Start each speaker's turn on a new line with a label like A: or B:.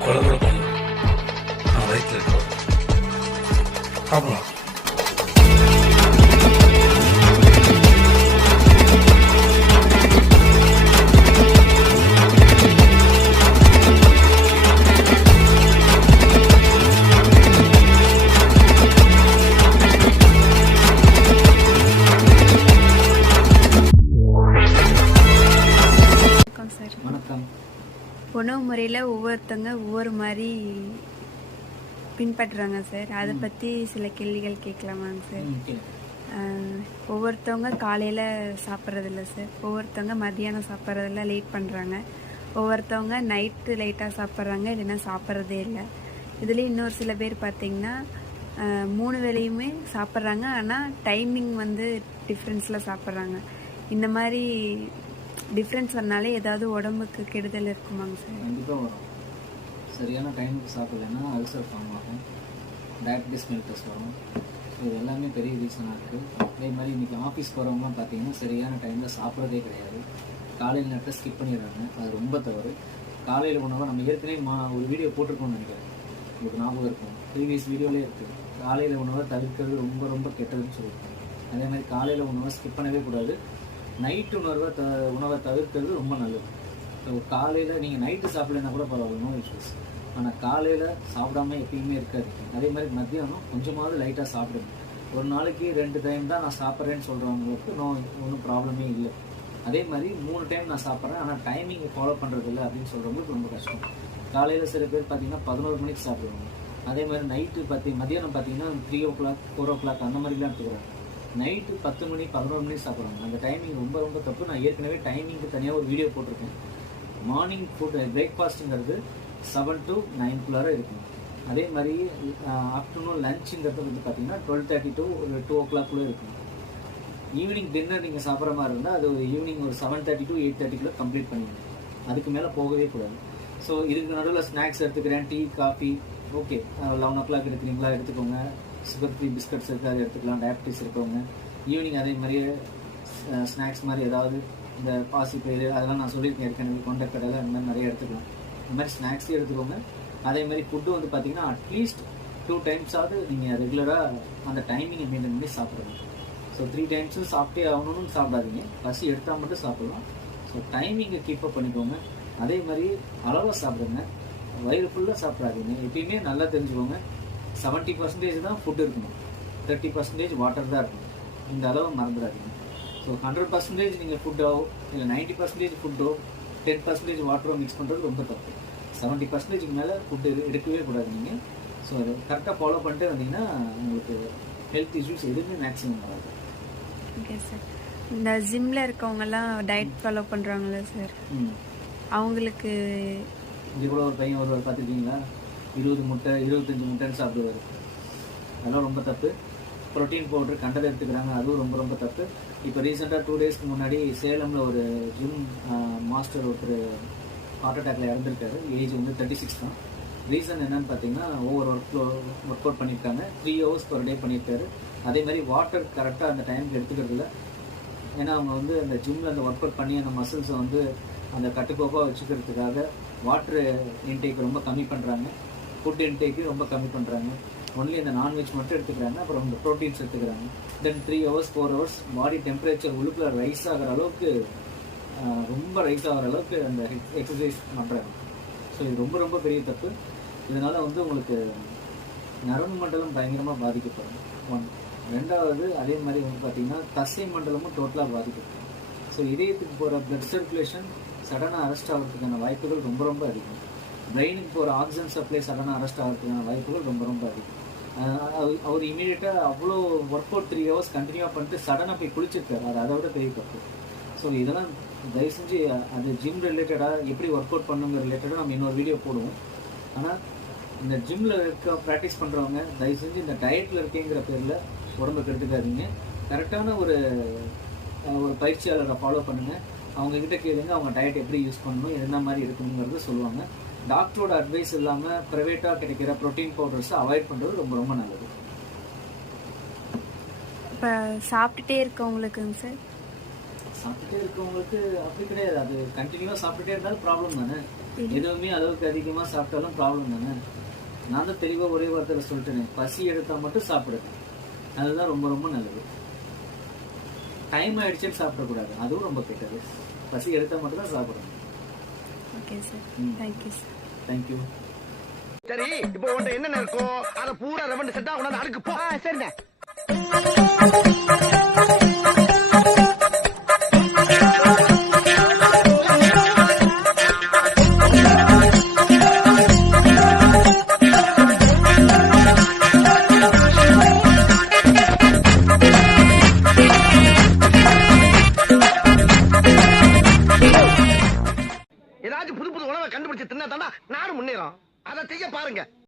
A: கொலை கூட பண்ணும் நான் வயிற்றுல இருக்கோம் சாப்பிடலாம்
B: முறையில் ஒவ்வொருத்தங்க ஒவ்வொரு மாதிரி பின்பற்றுறாங்க சார். அதை பற்றி சில கேள்விகள் கேட்கலாமாங்க சார்? ஒவ்வொருத்தவங்க காலையில் சாப்பிட்றதில்ல சார். ஒவ்வொருத்தவங்க மத்தியானம் சாப்பிட்றதில்ல லேட் பண்ணுறாங்க ஒவ்வொருத்தவங்க நைட்டு லேட்டாக சாப்பிட்றாங்க இல்லைன்னா சாப்பிட்றதே இல்லை. இதுலேயும் இன்னொரு சில பேர் பார்த்தீங்கன்னா மூணு வேளையுமே சாப்பிட்றாங்க. ஆனால் டைமிங் வந்து டிஃப்ரென்ஸில் சாப்பிட்றாங்க. இந்த மாதிரி டிஃப்ரென்ஸ் வரனால ஏதாவது உடம்புக்கு கெடுதல் இருக்குமாங்க சார்?
C: கண்டிப்பாக வரும். சரியான டைமுக்கு சாப்பிடலைன்னா அல்சர் ஃபார்ம் ஆகும். டயபிட்டிஸ் மெல்டஸ் வரும். ஸோ இது எல்லாமே பெரிய ரீசனாக இருக்குது அதே மாதிரி இன்றைக்கி ஆஃபீஸ் போகிறவங்களாம் பார்த்தீங்கன்னா சரியான டைமில் சாப்பிட்றதே கிடையாது. காலையில் நேரத்தை ஸ்கிப் பண்ணிடுறாங்க. அது ரொம்ப தவறு. காலையில் உணவை நம்ம ஏற்கனவே மா ஒரு வீடியோ போட்டிருக்கோம்னு நினைக்கிறேன். உங்களுக்கு ஞாபகம் இருக்கும். ப்ரீவியஸ் வீடியோலேயே இருக்குது காலையில் உணவை தவிர்க்கிறது ரொம்ப ரொம்ப கெட்டதுன்னு சொல்லியிருக்கோம் அதே மாதிரி காலையில் உணவை ஸ்கிப் பண்ணவே கூடாது. நைட் உணர்வை த உணவை தவிர்க்கிறது ரொம்ப நல்லது. ஸோ காலையில் நீங்கள் நைட்டு சாப்பிடலைன்னா கூட பரவாயில்ல நோ இஷ்யூஸ் ஆனால் காலையில் சாப்பிடாம எப்பயுமே இருக்காது அதே மாதிரி மத்தியானம் கொஞ்சமாவது லைட்டாக சாப்பிடுங்க. ஒரு நாளைக்கு ரெண்டு டைம் தான் நான் சாப்பிட்றேன்னு சொல்கிறவங்களுக்கு நோ ஒன்றும் ப்ராப்ளமே இல்லை. அதே மாதிரி மூணு டைம் நான் சாப்பிட்றேன் ஆனால் டைமிங் ஃபாலோ பண்ணுறது இல்லை அப்படின்னு சொல்கிறவங்களுக்கு ரொம்ப கஷ்டம். காலையில் சில பேர் பார்த்திங்கன்னா பதினோரு மணிக்கு சாப்பிடுவாங்க. அதே மாதிரி நைட்டு பார்த்தி மதியானம் பார்த்தீங்கன்னா three o'clock four o'clock அந்த மாதிரிலாம் எடுத்துக்கிறாங்க. நைட்டு பத்து மணி பதினோரு மணி சாப்பிட்றாங்க அந்த டைமிங் ரொம்ப ரொம்ப தப்பு. நான் ஏற்கனவே டைமிங்க்கு தனியாக ஒரு வீடியோ போட்டிருக்கேன். மார்னிங் ஃபுட் பிரேக்ஃபாஸ்ட்டுங்கிறது செவன் டு நைன்குள்ளார இருக்கும். அதே மாதிரி ஆஃப்டர்நூன் லஞ்சுங்கிறது வந்து பார்த்தீங்கன்னா டுவெல் தேர்ட்டி டு ஒரு டூ ஓ கிளாக்குள்ளே இருக்கும். ஈவினிங் டின்னர் நீங்கள் சாப்பிட்ற மாதிரி இருந்தால் அது ஒரு ஈவினிங் ஒரு செவன் தேர்ட்டி டு எயிட் தேர்ட்டிக்குள்ளே கம்ப்ளீட் பண்ணிடுங்க அதுக்கு மேலே போகவே கூடாது. ஸோ இதுக்கு நடுவில் ஸ்நாக்ஸ் எடுத்துக்கிறேன். Tea coffee okay eleven o'clock எடுக்கிறீங்களா? எடுத்துக்கோங்க. சுகர் ஃப்ரீ பிஸ்கட்ஸ் இருக்குது அதை எடுத்துக்கலாம். டயபிட்டிஸ் இருக்கவங்க ஈவினிங் அதே மாதிரியே ஸ்நாக்ஸ் மாதிரி ஏதாவது இந்த பாசி பயிறு அதெல்லாம் நான் சொல்லியிருக்கேன். ஏற்கனவே கொண்டக்கடலை அந்த மாதிரி நிறைய எடுத்துக்கலாம். இந்த மாதிரி ஸ்நாக்ஸே எடுத்துக்கோங்க. அதே மாதிரி ஃபுட்டு வந்து பார்த்தீங்கன்னா அட்லீஸ்ட் டூ டைம்ஸாவது நீங்கள் ரெகுலராக அந்த டைமிங்கை மெயின்டைன் பண்ணி சாப்பிடுங்க ஸோ த்ரீ டைம்ஸும் சாப்பிட்டே ஆகணும்னு சாப்பிடாதீங்க. பசி எடுத்தால் மட்டும் சாப்பிடலாம். ஸோ டைமிங்கை கீப் அப் பண்ணிக்கோங்க. அதே மாதிரி அளவாக சாப்பிடுங்க. வயிறு ஃபுல்லாக சாப்பிடாதீங்க. எப்பயுமே நல்லா தெரிஞ்சுக்கோங்க. செவன்ட்டி பர்சன்டேஜ் தான் ஃபுட் இருக்கணும். தேர்ட்டி பர்சன்டேஜ் வாட்டர் தான் இருக்கணும். இந்த அளவை மறந்துடாதீங்க. ஸோ ஹண்ட்ரட் பர்சன்டேஜ் நீங்கள் ஃபுட்டோ இல்லை நைன்ட்டி பர்சன்டேஜ் ஃபுட்டோ டென் பர்சன்டேஜ் வாட்டரோ மிக்ஸ் பண்ணுறது ரொம்ப தப்பு. செவன்ட்டி பர்சன்டேஜ்க்கு மேலே ஃபுட்டு எடுக்கவே கூடாது நீங்கள் ஸோ அதை கரெக்டாக ஃபாலோ பண்ணிட்டு வந்தீங்கன்னா உங்களுக்கு ஹெல்த் இஷ்யூஸ் எதுவுமே மேக்ஸிமம் வராது.
B: ஓகே சார் இந்த ஜிம்மில் இருக்கவங்கலாம் டயட் ஃபாலோ பண்ணுறாங்களே சார்
C: ம்.
B: அவங்களுக்கு
C: இது கூட ஒரு பையன் ஒருவர் பார்த்துருக்கீங்களா? இருபது முட்டை இருபத்தஞ்சி முட்டைன்னு சாப்பிடுவார். அதெல்லாம் ரொம்ப தப்பு. ப்ரோட்டீன் பவுடர் கண்டதை எடுத்துக்கிறாங்க. அதுவும் ரொம்ப ரொம்ப தப்பு. இப்போ ரீசெண்டாக டூ டேஸ்க்கு முன்னாடி சேலமில் ஒரு ஜிம் மாஸ்டர் ஒருத்தர் ஹார்ட் அட்டாக்ல இறந்துருக்காரு. ஏஜ் வந்து தேர்ட்டி சிக்ஸ் தான். ரீசன் என்னன்னு பார்த்தீங்கன்னா ஒவ்வொரு ஒர்க் ஒர்க் அவுட் பண்ணியிருக்காங்க த்ரீ ஹவர்ஸ் பர் டே பண்ணியிருக்காரு அதே மாதிரி வாட்டர் கரெக்டாக அந்த டைமுக்கு எடுத்துக்கிறது இல்லை. ஏன்னா அவங்க வந்து அந்த ஜிம்மில் அந்த ஒர்க் அவுட் பண்ணி அந்த மசில்ஸை வந்து அந்த கட்டுக்கோப்பாக வச்சுக்கிறதுக்காக வாட்ரு இன்டேக் ரொம்ப கம்மி பண்ணுறாங்க ஃபுட் இன்டேக்கு ரொம்ப கம்மி பண்ணுறாங்க ஒன்லி இந்த நான்வெஜ் மட்டும் எடுத்துக்கிறாங்க. அப்புறம் இந்த ப்ரோட்டீன்ஸ் எடுத்துக்கிறாங்க. Then three hours four hours body temperature உள்ளுக்குள்ள ரைஸ் ஆகிற அளவுக்கு ரொம்ப ரைஸ் ஆகிற அளவுக்கு அந்த எக்ஸசைஸ் பண்ணுறாங்க ஸோ இது ரொம்ப ரொம்ப பெரிய தப்பு. இதனால் வந்து உங்களுக்கு நரம்பு மண்டலம் பயங்கரமாக பாதிக்கப்படும். ஒன் ரெண்டாவது அதே மாதிரி வந்து பார்த்தீங்கன்னா தசை மண்டலமும் டோட்டலாக பாதிக்கப்படும். ஸோ இதயத்துக்கு போகிற ப்ளட் சர்க்குலேஷன் சடனாக அரெஸ்ட் ஆகிறதுக்கான வாய்ப்புகள் ரொம்ப ரொம்ப அதிகம். பிரெயினுக்கு போகிற ஆக்சிஜன் சப்ளை சடனாக அரெஸ்ட் ஆகிறதுக்கான வாய்ப்புகள் ரொம்ப ரொம்ப அதிகம். அவர்- இமீடியட்டாக அவ்வளோ ஒர்க் அவுட் த்ரீ ஹவர்ஸ் கண்டினியூவாக பண்ணிட்டு சடனாக போய் குளிச்சிருக்காரு. அது அதை விட பெரிய தப்பு. ஸோ இதெல்லாம் தயவு செஞ்சு அது ஜிம் ரிலேட்டடாக எப்படி ஒர்க் அவுட் பண்ணுங்கிற ரிலேட்டடாக நம்ம இன்னொரு வீடியோ போடுவோம். ஆனால் இந்த ஜிம்மில் இருக்க ப்ராக்டிஸ் பண்ணுறவங்க தயவு செஞ்சு இந்த டயட்டில் இருக்கேங்கிற பேரில் உடம்பை கெடுத்துக்காதீங்க. கரெக்டான ஒரு ஒரு பயிற்சியாளரை ஃபாலோ பண்ணுங்கள் அவங்கக்கிட்ட கேளுங்க அவங்க டயட் எப்படி யூஸ் பண்ணணும் என்ன மாதிரி இருக்கணுங்கிறத சொல்லுவாங்க. டாக்டரோட அட்வைஸ் இல்லாமல் ப்ரைவேட்டாக கிடைக்கிற ப்ரோட்டீன் பவுடர்ஸை அவாய்ட் பண்ணுறது ரொம்ப ரொம்ப நல்லது.
B: இப்போ சாப்பிட்டுட்டே இருக்கவங்களுக்குங்க சார்?
C: சாப்பிட்டுட்டே இருக்கவங்களுக்கு அப்படி கிடையாது. அது கண்டினியூவாக சாப்பிட்டுட்டே இருந்தாலும் ப்ராப்ளம் தானே? எதுவுமே அளவுக்கு அதிகமாக சாப்பிட்டாலும் ப்ராப்ளம் தானே? நான் தான் தெளிவாக ஒரே வார்த்தையில் சொல்லிட்டேனே பசி எடுத்தால் மட்டும் சாப்பிடுங்க. அதுதான் ரொம்ப ரொம்ப நல்லது. டைம் ஆயிடுச்சுன்னு சாப்பிடக்கூடாது. அதுவும் ரொம்ப கெட்டது. பசி எடுத்தால் மட்டும் தான் சாப்பிடணும்.
B: Okay sir. Thank you sir
C: thank you
D: சரி இப்போ உன்ட்ட என்ன இருக்கும் அத பூரா ரெவண்ட் செட்டா உனக்கு அடுக்கு போ. சரிண்ணே.